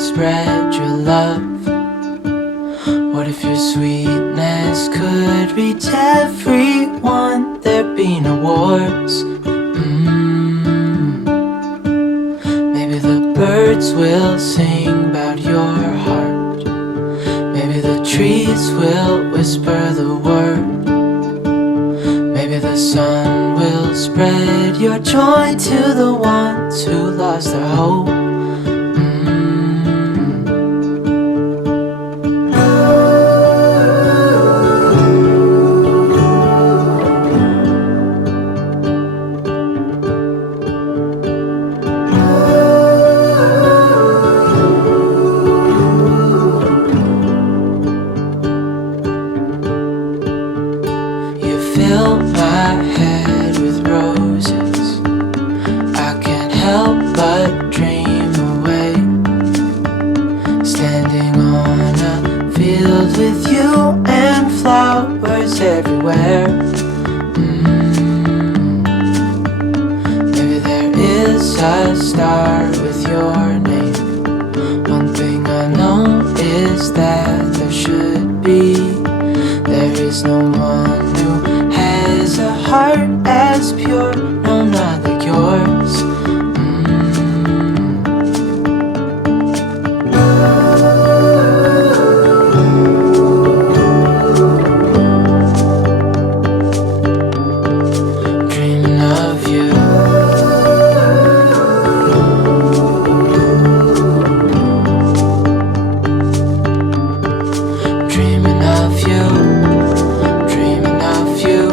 could spread your love? What if your sweetness could reach everyone? There'd be no wars. Maybe the birds will sing about your heart. Maybe the trees will whisper the word. Maybe the sun will spread your joy to the ones who lost their hope. Fill my head with roses. I can't help but dream away, standing on a field with you and flowers everywhere. Maybe there is a star with your name. One thing I know is that there should be. There is no one who has a heart as pure, no, not like yours. Dreaming of you. Dreaming of you.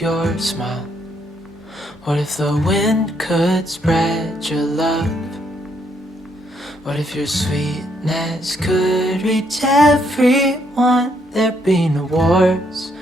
Your smile. What if the wind could spread your love? What if your sweetness could reach everyone? There'd be no wars.